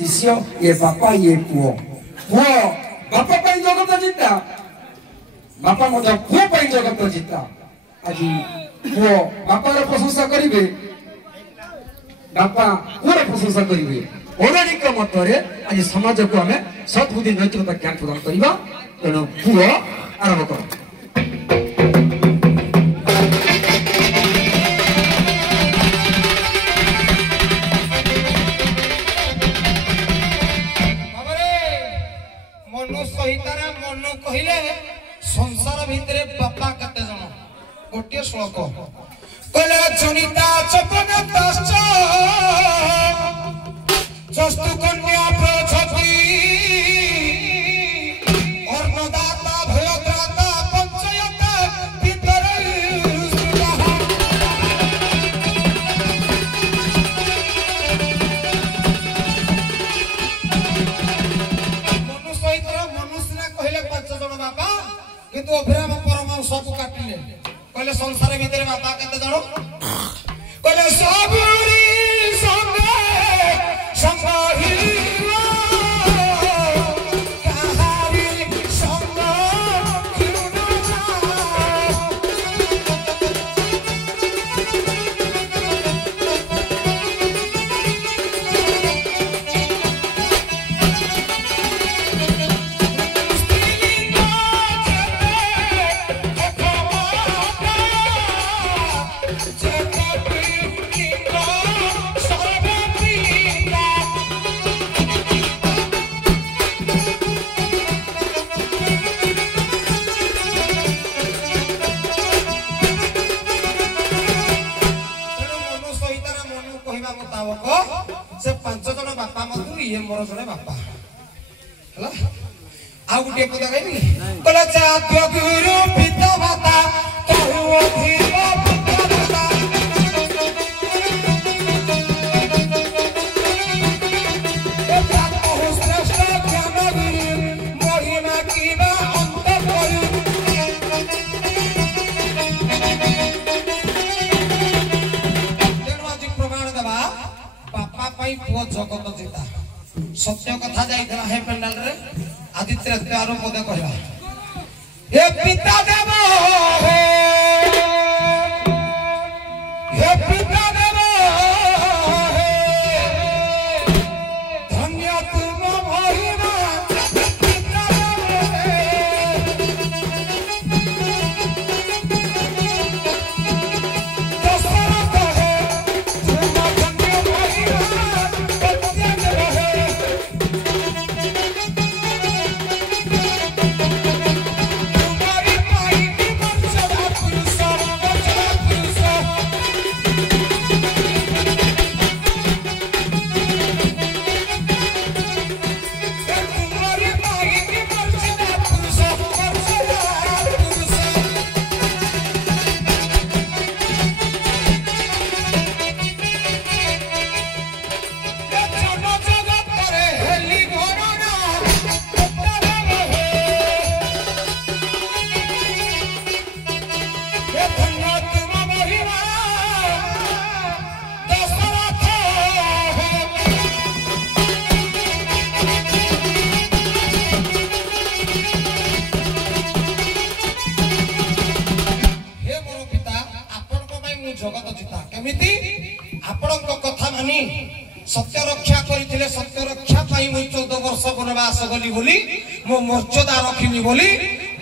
शिष्य ये बापा ये पुओ पुओ बापा पाई जगत जिता बापा मजा पुओ पाई जगत जिता आज पुओ बापा रे प्रशंसा करिवे बापा पुओ प्रशंसा करिवे पौराणिक मतरे आज समाज को आम सद्बुद्धि नैतिकता ज्ञान प्रदान करवा तेणु पुओ आरंभ कर मनु कहले संसार भितर बापा कते जन गोटे श्लोक कहले जनिता चपन दश्च जस्तु कन्या प्रछति अर्णदाता भयदाता पंचयता भीतर किंतु अभिराम परम सब काटिले कहले संसार भीतर बापा केते जानो कहले सबरी संगे संगहि कहारी संग किरुना से 5 जन बापा मधु ये मोर जने बापा हला आ गुटे पदा कहबी बोला जात्य गुरु पिता माता कहू अधीर पिता माता ए कहू श्रेष्ठ ज्ञान गुरु महिमा कीना अंत करू तेनु आज प्रमाण देबा बापा पाई पुओ जगत जिता सत्य कथा जाइला हे पेंडाल रे आदित्य द्वार पदे कहला हे पिता देव हे पिता देव धन्य तुम महिमा पिता जगत चिता केमिति आपणक कथा मानी सत्य रक्षा करिथिले सत्य रक्षा पाई मु 14 वर्ष वनवास गली बोली मो मर्यादा रखिनी बोली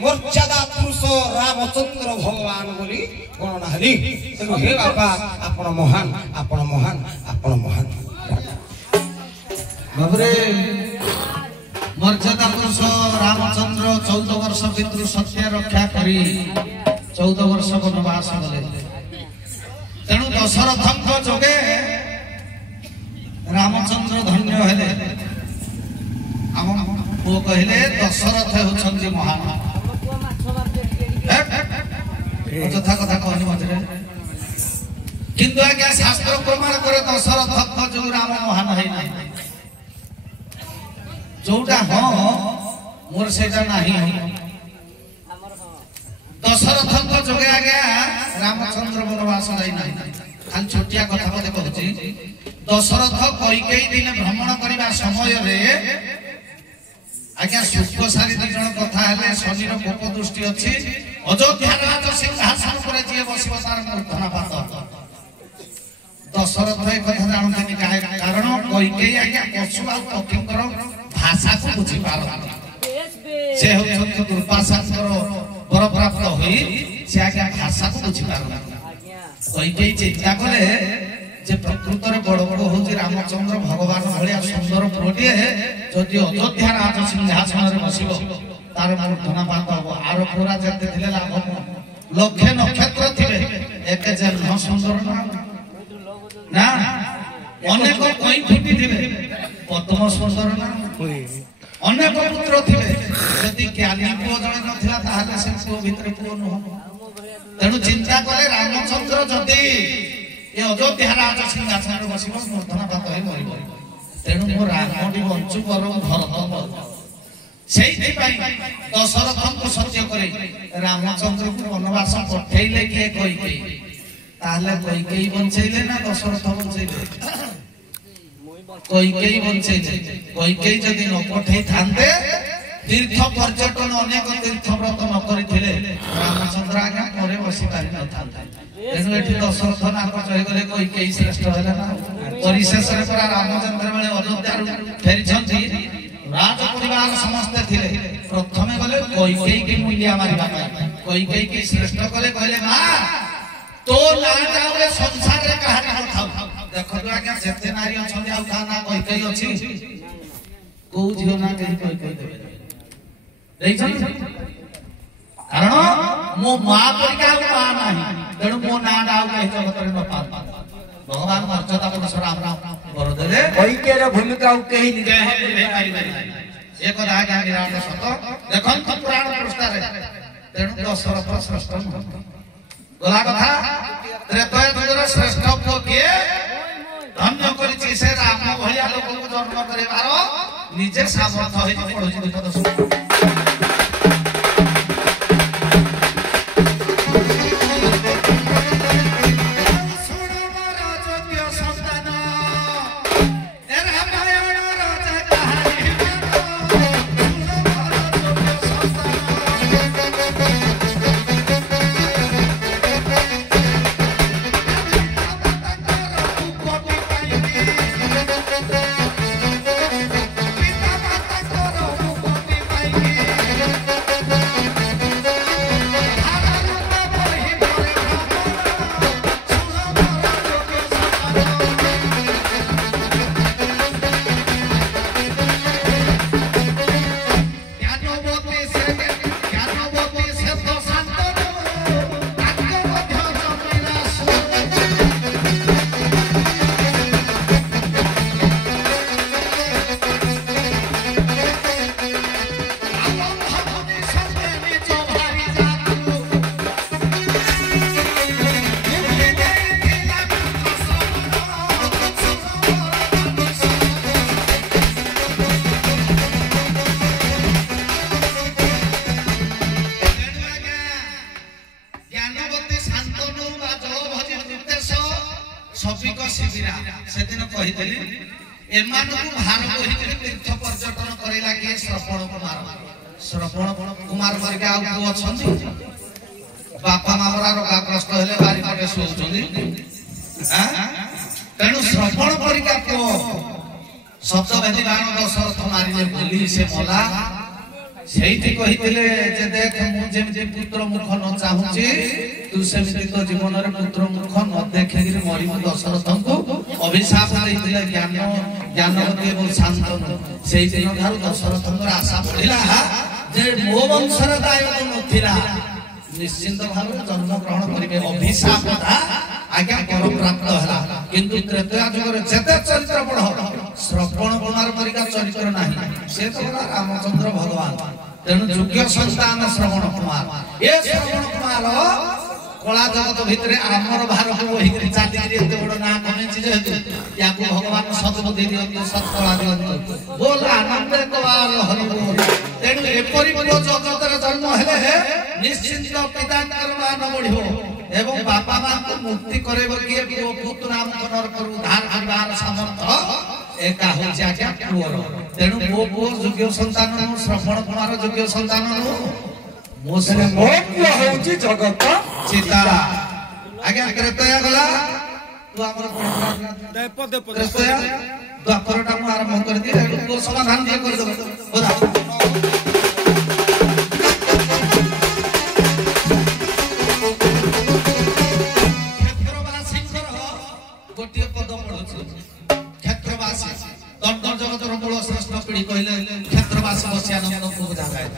मर्यादा पुरुष रामचंद्र भगवान बोली गणना हली तेनु हे बाबा आपण महान आपण महान आपण महान बाबरे मर्यादा पुरुष रामचंद्र 14 वर्ष पितृ सत्य रक्षा करी 14 वर्ष वनवास गले तेणु दशरथ जोगे रामचंद्र धन्य हेले आम पु कहले दशरथ होछंती महान कथा कथा कहनी मझे किंतु आज्ञा शास्त्र प्रमाण करे दशरथ जो राम महान है ना जोटा हाँ मोर सेटा नहीं दशरथ जोगे आज्ञा रामचंद्र वनवास नहीं खाली छोटिया कथा मते कहूची दशरथ कैकेयी दिन भ्रमण करबा समय रे आज्ञा सुख सारी दी जण कथा हेले शनिर कोप दृष्टि अछि अयोध्या राज सिंहासन पर जे बसिब तार मूर्धना पात दशरथ ए कथा जानते काहे कारण कैकेयी आज्ञा पशु आ पक्षीकर भाषा को बुझी पार से होछन दुर्वासाकर वर प्राप्त होई से आज्ञा भाषा को बुझी पार कैकेयी चिंता कले जे प्रकृतर बड़ बड़ होची रामचंद्र भगवान भलिया सुंदर पुरटिए जदि अयोध्या राज सिंहासन रे बसिबो तार मूर्धना पात हो आरो पूरा जते थिले लाभ लक्ष नक्षत्र थिले एके जे न सुंदर ना अनेक कोई फुटी थिले पद्म सुंदर ना अनेक पुत्र थिले जदि ज्ञानी पुओ जणे नथिला ताहाले से पुओ भितर पुओ न तेनु चिंता करे रामचंद्र जदि ये अयोध्या राज सिंहासन रे बसिबो मूर्धना पात हे मरिबो तेनु मो रामटी बंचु परम भरत बल सेहि पई दशरथ को सत्य करे रामचंद्र को वनवास पठेइले के कैकेयी ताले कैकेयी बंचैले ना दशरथ बंचैले कैकेयी बंचैले कैकेयी जदि न पठेइ थांते तीर्थ पर्यटन अनेक तीर्थ व्रत न करिथिले रामचंद्र आज्ञा करे बसि पारि न थांते तेनु एठी दशरथ नाम चय करे कैकेयी श्रेष्ठ होला ना परिशेष रे पर रामचंद्र बेले अयोध्या फेरि छथि राज परिवार समस्त थिले प्रथमे गले कैकेयी के मूल्य मारिबा कैकेयी के श्रेष्ठ करे कहले मां तो ना जाओ संसार रे कहानी बताओ देखो तो आज्ञा जेते नारी अछन आ का ना कैकेयी अछि को झियो ना कैकेयी देबे देखछन कारण मो मां परिका मां नाही तेणु मो ना डाउ के जगत रे न पा भगवान मर्यादा पुरुष राम राम बर देले कैकेयी रे भूमिका केही नि एक राजा विराट सत देखन पुराण पृष्ठ रे तेणु दशरथ श्रेष्ठ गला कथा त्रेता युगर श्रेष्ठ को के धन्य करिछि से राम भलिया लोक को जन्म करेबार निजे सामर्थ्य होई पड़ोछि देखो दस बापा मामरा रोगाग्रस्त हेले बारी पटे सोचुंदी तेणु श्रवण परिका को शब्द व्यतिदान दशरथ मारिले बोली से मला सेठी कहितले जे देख मु जेमि पुत्र मुख न चाहुची तू सेमिति तो जीवन रे पुत्र मुख न देखिरि मरि दशरथ को अभिशाप दैतिले ज्ञानवती और शांतनु सेहि दिन थारु दशरथ आशा बढ़िला जे मो वंशर दायक नथिला निश्चिंत भाव जन्म ग्रहण करिवे अभिशाप था आज्ञा कर प्राप्त हला किंतु त्रेता युग रे जते चरित्र बढ श्रवण कुमार परिका चरित्र नाही से तो रामचंद्र भगवान तेणु योग्य संतान श्रवण कुमार ए श्रवण कुमार कला जगत भितरे आमर भार को वही करी चाटी करी एते बड़ ना कमेछि जे याको भगवान सद्बुद्धि दियंतु सत्कला दियंतु बोल आनंद कवाल हरि बोल तेणु एपरि जगत रे जन्म हेले निश्चिंत पिता मान बढ़िबो এবং বাপা মাଙ୍କୁ ମୁକ୍ତି କରିବ କିଏ ପୁଅ ପୁତ୍ର ଆମ ନରକରୁ ଉଦ୍ଧାର କରିବାର ସାମର୍ଥ୍ୟ ଏକା ହେଉଛି ଆଜ୍ଞା ପୁଅର। ତେଣୁ ମୋ ପୁଅ ଯୋଗ୍ୟ ସନ୍ତାନ ନୁହଁ, ଶ୍ରବଣ କୁମାର ଯୋଗ୍ୟ ସନ୍ତାନ ନୁହଁ, ମୋ ପୁଅ ହେଉଛି ଜଗତ ଚିତା। ଆଜ୍ଞା ତ୍ରେତୟା ଗଲା, ତୁ ଆମର ତ୍ରେତୟା ଦ୍ୱାପରଟା ମୁଁ ଆରମ୍ଭ କରିଦିଏ, ତୁ ସମାଧାନ ଟିକେ କରିଦେବ। ଗୋଟିଏ ପଦ ପଢୁଛୁ କ୍ଷେତ୍ରବାସୀ, ଦଣ୍ଡ ଜଗତର ମୂଳ ଶ୍ରେଷ୍ଠ ପିଢି କହିଲେ କ୍ଷେତ୍ରବାସୀ ବସି ଆନନ୍ଦକୁ ବୁଝାଯାଏ।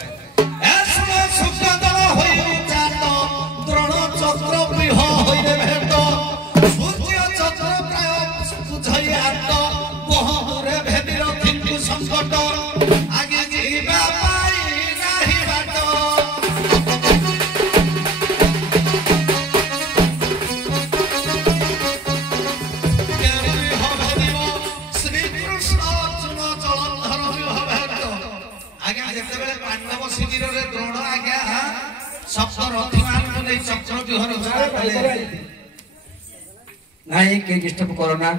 ଦ୍ରୋଣ ଚକ୍ର ବିହ ହୋଇଲେ ଭେଟ, ସୂର୍ଯ୍ୟ ଚକ୍ର ପ୍ରାୟ ବୁଝଇ ଆଟ, ମୋହରେ ଭେଦିର କିନ୍ତୁ ସଂକଟ, ଆଗେ ଯିବା ପାଇଁ ନାହିଁ ବାଟ। ଯେତେବେଳେ ପାଣ୍ଡବ ଶିବିରରେ ଦ୍ରୋଣ ଆଜ୍ଞା ସପ୍ତ ରଥୀ ମାନଙ୍କୁ ନେଇ ଚକ୍ର ବିହର ନାଇଁ କେ ଡିଷ୍ଟର୍ବ କର ନା,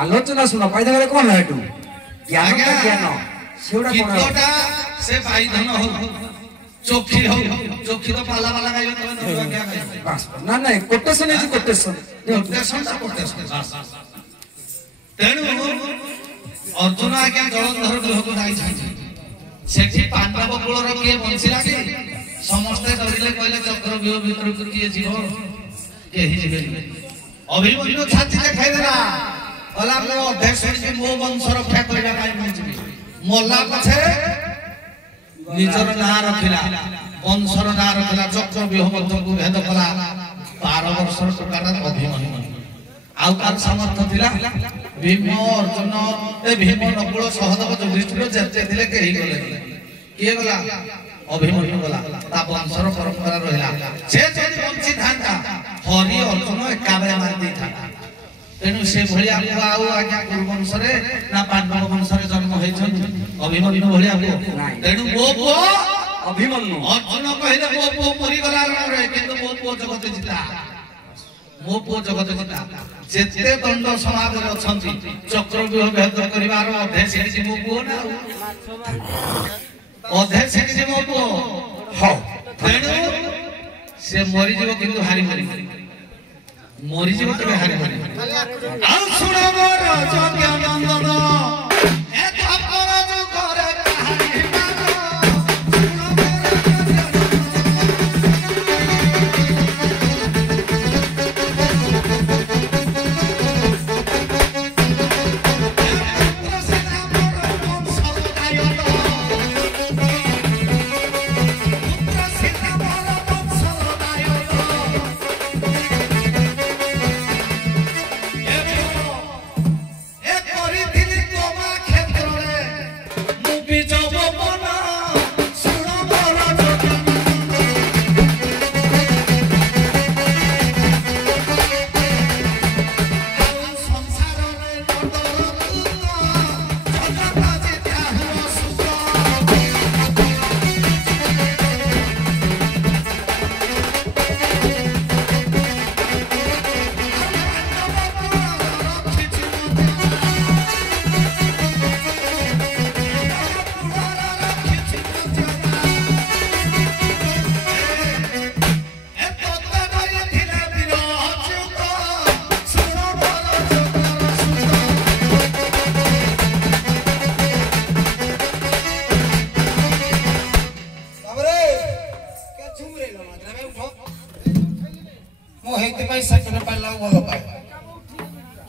ଆଲୋଚନା ଶୁଣ। ପାଇଧନ କଣ ହେଲା ଏଠୁ ଜ୍ଞାନ ଜ୍ଞାନ ସେଗୁଡା କଣ ସେ ପାଇଧନ ହଉ ଚୋଖି ହଉ, ଚୋଖି ତ ପାଲା ପାଲା ଗାଇବ ନା ନାଇଁ କୋଟେସନ ହେଇଛି, କୋଟେସନ। ତେଣୁ ଅର୍ଜୁନ ଆଜ୍ଞା ଜଳନ୍ଧର ଗୃହକୁ ଯାଇଛନ୍ତି। ସେଠି ପାଣ୍ଡବ କୁଳର କିଏ ବଞ୍ଚିଲା କି? ସମସ୍ତେ ଡରିଲେ, କହିଲେ ଚକ୍ର ବିହ ଭିତରକୁ କିଏ ଯିବ? କେହି ଯିବେନି। ଅଭିମନ୍ୟୁ ଛାତି ଦେଖାଇଦେଲା, କହିଲା ମୁଁ ଅଧ୍ୟକ୍ଷ ମୋ ବଂଶ ରକ୍ଷା କରିବା ପାଇଁ ମୁଁ ଯିବି। ମଲା ପଛେ ନିଜର ନାଁ ରଖିଲା, ବଂଶର ନାଁ ରଖିଲା, ଚକ୍ର ବିହ ମଧ୍ୟକୁ ଭେଦ କଲା। 12 ବର୍ଷର ଟୋକାଟା ଅଭିମନ୍ୟୁ। ଆଉ କାହାର ସାମର୍ଥ୍ୟ ଥିଲା? ଭୀମ, ଅର୍ଜୁନ, ଭୀମ, ନକୁଳ, ସହଦେବ, ଯୁଧିଷ୍ଠିର ଯେତେ ଥିଲେ କେହି ଗଲେ। କିଏ ଗଲା? ଅଭିମନ୍ୟୁ ଗଲା। ତା ବଂଶର ପରମ୍ପରା ରହିଲା। ସେ ଯଦି ବଞ୍ଚିଥାନ୍ତା ହରି ଅର୍ଜୁନ ଏକାବେଳେ ମାରି ଦେଇଥାନ୍ତା। ତେଣୁ ସେ ଭଳିଆ ପୁଅ ଆଉ ଆଜ୍ଞା କୁରୁ ବଂଶରେ ନା ପାଣ୍ଡବ ବଂଶରେ ଜନ୍ମ ହେଇଛନ୍ତି ଅଭିମନ୍ୟୁ ଭଳିଆ ପୁଅ। ତେଣୁ ମୋ ପୁଅ ଅଭିମନ୍ୟୁ। ଅର୍ଜୁନ କହିଲେ ମୋ ପୁଅ ମରିଗଲା ରଣରେ, କିନ୍ତୁ ମୋ ପୁଅ ଜଗତ ଜିତା। ମୋ ପୁଅ ଜଗତ ଜିତା। ଯେତେ ଦଣ୍ଡ ସମାଜରେ ଅଛନ୍ତି ଚକ୍ରବ୍ୟୁହ ଭେଦ କରିବାର ଅଧେ ଶିଖିଛି ମୋ ପୁଅ ନା, ଅଧେ ଶିଖିଛି ମୋ ପୁଅ। ତେଣୁ ସେ ମରିଯିବ, କିନ୍ତୁ ହାରି ମରିଯିବ, ତେବେ ହାରି ଆଉ ଶୁଣ ମୋର ଯଜ୍ଞ ନନ୍ଦନ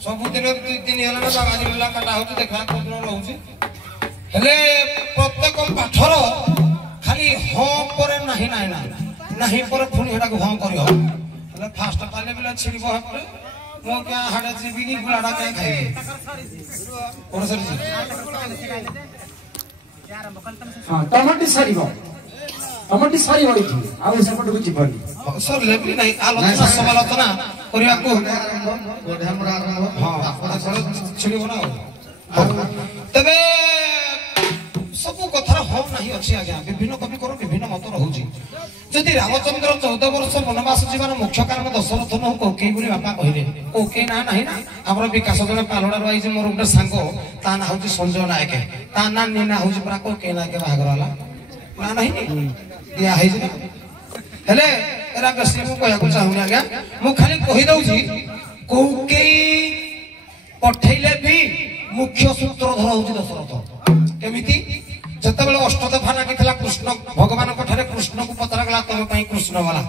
ସବୁଦିନ 2-3 ହେଲା ନା ଆଜି ବେଲା କାଟା ହଉଛି, ଦେଖା କୋଉଦିନ ରହୁଛି। ହେଲେ ପ୍ରତ୍ୟେକ ପାଠର ଖାଲି ହଁ ପରେ ନାହିଁ ନାହିଁ ନାହିଁ ପରେ ପୁଣି ସେଟାକୁ ହଁ କରିବ। ହେଲେ ଫାଷ୍ଟ ପାଇଲେ ବେଲା ଛିଡ଼ିବ ହେପଟେ, ମୁଁ କିଆ ହାଡ଼େ ଯିବି କି ଗୁଳାଟା କାହିଁ ଖାଇବି? ଟମାଟି ସରିବ, ଟମାଟି ସରିବ ଏଠି, ଆଉ ସେପଟକୁ ଯିବନି। ସରିଲେ ବି ନାହିଁ, ଆଲୋଚନା ସମାଲୋଚନା କରିବାକୁ ଛିଡ଼ିବ ନା। ତେବେ ସବୁ କଥାର ହଁ ନାହିଁ ଅଛି ଆଜ୍ଞା। ବିଭିନ୍ନ କବିଙ୍କର ବିଭିନ୍ନ ମତ ରହୁଛି। যদি রামচন্দ্র 14 ବର୍ଷ বনবাস যাবার মুখ্য কারণ দশরথ নহ কৌকেই বলে বাপা কহিলে কৌকেই না নাই না আমার বিকাশ জনে পালড়ার আইছে মোর গোটে সাঙ্গ তা না হচ্ছে সঞ্জয় নায়ক তা না নিনা হচ্ছে পুরা কৌকেই নায়ক বাহাগর হলা না নাই দিয়া হইছে হেলে এরা বেশি মু কইବାକୁ চাହୁନି আজ্ঞା মু খালি কହି দଉଚି কৌকেই পঠাইলে भी মুখ্য সূত্রধর হচ্ছে দশরথ কেমিতি যেতবেলে অষ্টদফা নাগিଥିଲା কৃষ্ণ ভগବାନଙ୍କ ଠାରେ କୃଷ୍ଣକୁ ପଚରାଗଲା ତମ ପାଇଁ କୃଷ୍ଣ ଗଲା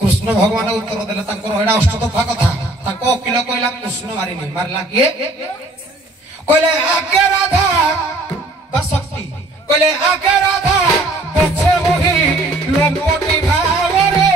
କୃଷ୍ଣ ଭଗବାନ ଉତ୍ତର ଦେଲେ ତାଙ୍କର ଏଇଟା ଅଷ୍ଟଦଫା କଥା ତାଙ୍କ ଓକିଲ କହିଲା କୃଷ୍ଣ ମାରିନି ମାରିଲା କିଏ କହିଲେ ଆଗେ ରାଧା ବା ଶକ୍ତି କହିଲେ ଆଗେ ରାଧା ପଛେ ମୋହି ଲମ୍ପଟି ଭାବରେ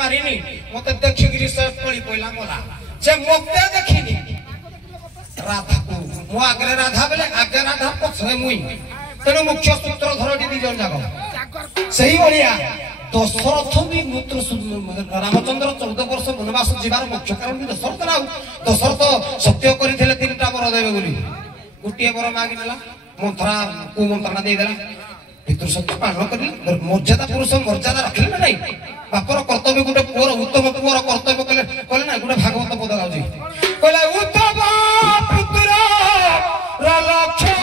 मारिनी मते देखिगिरी से पड़ी पइला मोला जे मते देखिनी राधा को मो आगे राधा बेले आगे राधा पछे मुई तेनो मुख्य सूत्र धरडी दी जन जागो सही बलिया दशरथ भी मूत्र रामचंद्र 14 वर्ष वनवास जीवार मुख्य कारण भी दशरथ राव दशरथ सत्य करिथिले तीनटा वर देबे बोली गुटिए वर मागिला मंत्रा को मंत्रणा दे देला पितृ सत्य पालन करी मर्यादा पुरुष मर्यादा रखले ना नहीं बापर कर्तव्य गोटे पुअर उत्तम पुअर कर्तव्य कले कले ना गोटे भागवत पद गाउजी कहला उत्तम पुत्र लक्षण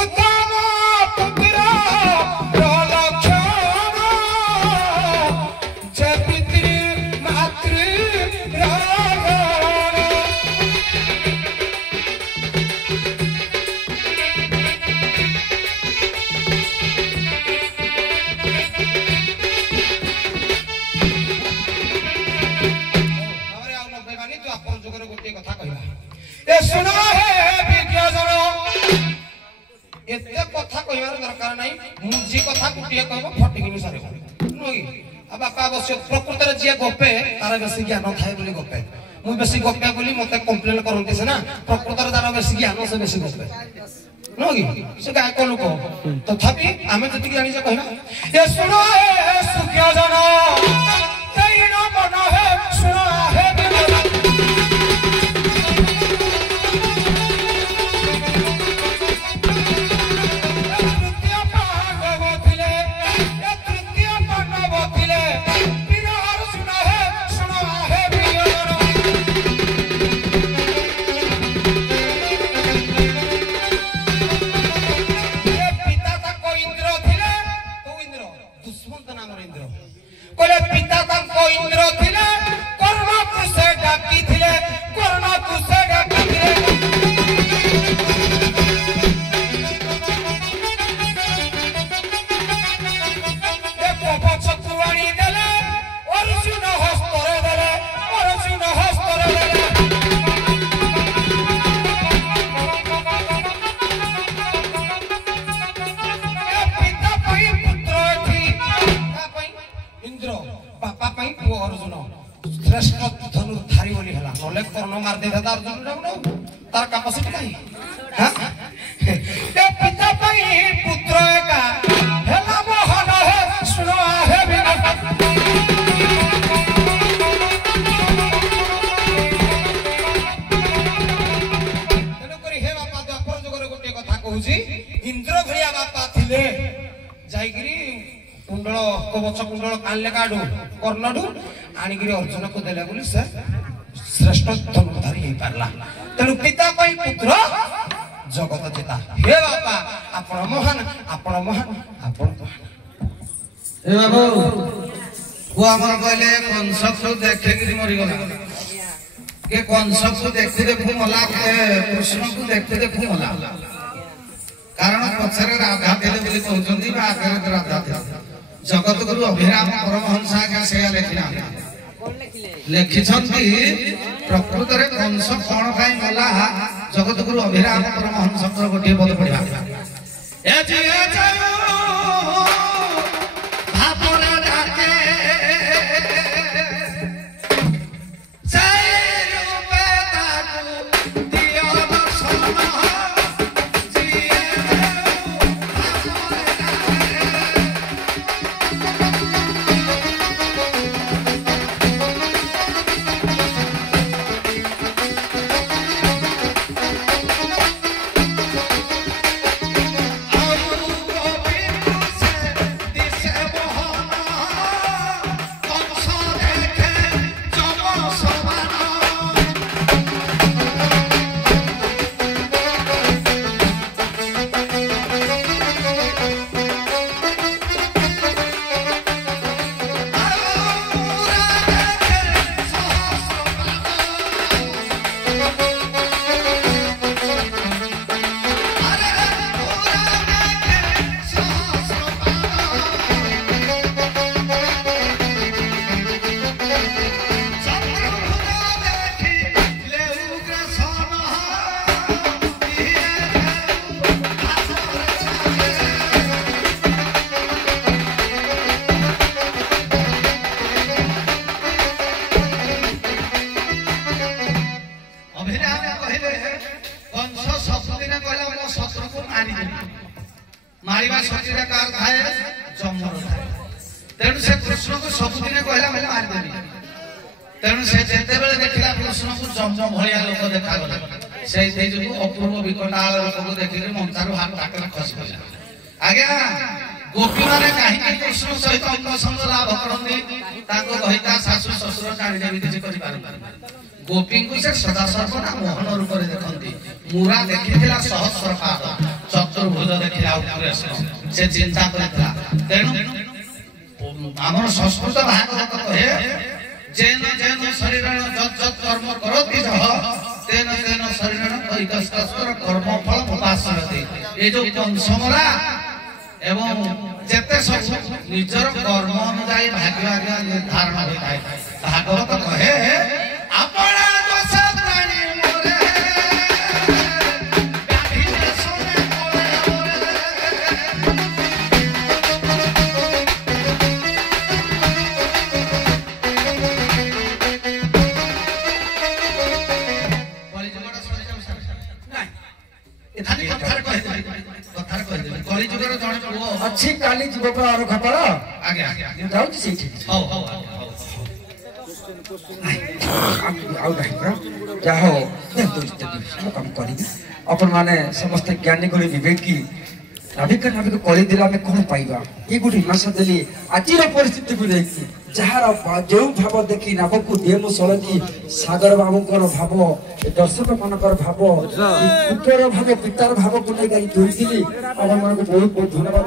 उत्तम पुत्र लक्षण जे पितृ मातृ एते कथा कहबार दरकार नाही मुजी कथा कुटिए कहबो फटिगिनी सारे नोई आ बापा अवश्य प्रकृत रे जे गपे तार बेसी ज्ञान थाए बोली गपे मु बेसी गपे बोली मते कंप्लेन करंती से ना प्रकृत रे तार बेसी ज्ञान से बेसी गपे नोई से गाय को लोक तथापि आमे जति जानि जे कहना ए सुनो हे सुख्या जन तेन मन हे सुनो हे तार कैपेसिटी नहीं हां ए पिता पई पुत्र का हेला मोहन है सुनो है बिना तेनो करी हे बापा द्वापर जगरे गोटे कथा कहूची इंद्र भलिया बापा थिले जाईगिरी कुंडल कवच कुंडल कानले काडू कर्णडू आनिगिरी अर्जुन को देले बोली से श्रेष्ठ धनुर्धारी हे पारला तेनु पिता पई पुत्र जगत जेता हे बापा आपण महान आपण महान आपण हे बाबू को हमर कहले कंस को देखे कि मरि गला के कंस को देखु देखु मला के कृष्ण को देखु देखु मला कारण पछरे राधा देले बोली कहउचंदी बा आगे राधा दे जगत गुरु अभिराम परमहंस आगे से लेखिना ଲେଖିଛନ୍ତି ପ୍ରକୃତରେ କଂସ କଣ ପାଇଁ ଗଲା ଜଗତଗୁରୁ ଅଭିରାମ ପରମହଂସଙ୍କର ଗୋଟିଏ ପଦ ପଢିବା ଏ ଯିଏ ଯାଉ ଭାବନା ଡାକେ मारिबा सतीरा कार थाए जमर थाए तेणु से कृष्ण को सबुदिने कहला मैं मार देबी तेणु से जेते बेले देखला कृष्ण को जम भलिया लोक देखा गला से जो अपूर्व विकटाल लोक को देखिले मंतारो हाथ टाकला खस गला आज्ञा गोपी माने काहे के कृष्ण सहित अंग संग लाभ करंदी ताको कहिता सासु ससुर जानि देबी किछि करि पारन गोपी को से सदा सर्वदा मोहन रूप रे देखंती मुरा देखिथिला सहस्र पाद चतुर्भुज देखिला उपरे से चिंता करता तेणु हमर संस्कृत भागवत कहे जेन जेन शरीर जत कर्म करति जह तेन तेन शरीर कैकस्तर कर्म फल उपासनते ए जो कंसमरा एवं जेते सब निजर कर्म अनुसार भाग्य निर्धारण होता है भागवत कहे अपना दोष प्राणी मोरे व्याधि सोने मोरे कली जुगर जण पुओ अच्छी काली जीव पर और खपड़ आगे आगे जाऊ छी हो आउ नहीं करो जाओ काम करी अपन माने समस्त ज्ञानी गुणी विवेकी नाविक नाविक कली दिला में कोन पाइबा ए गुडी मास देली आजिर परिस्थिति को देखि जहार जो भाव देखि नाव को देम सळकी सागर बाबूकर भाव दर्शक मानकर भाव पुत्र भाव पितार भाव को नै गई जोइतिली अपन मन को बहुत बहुत धन्यवाद।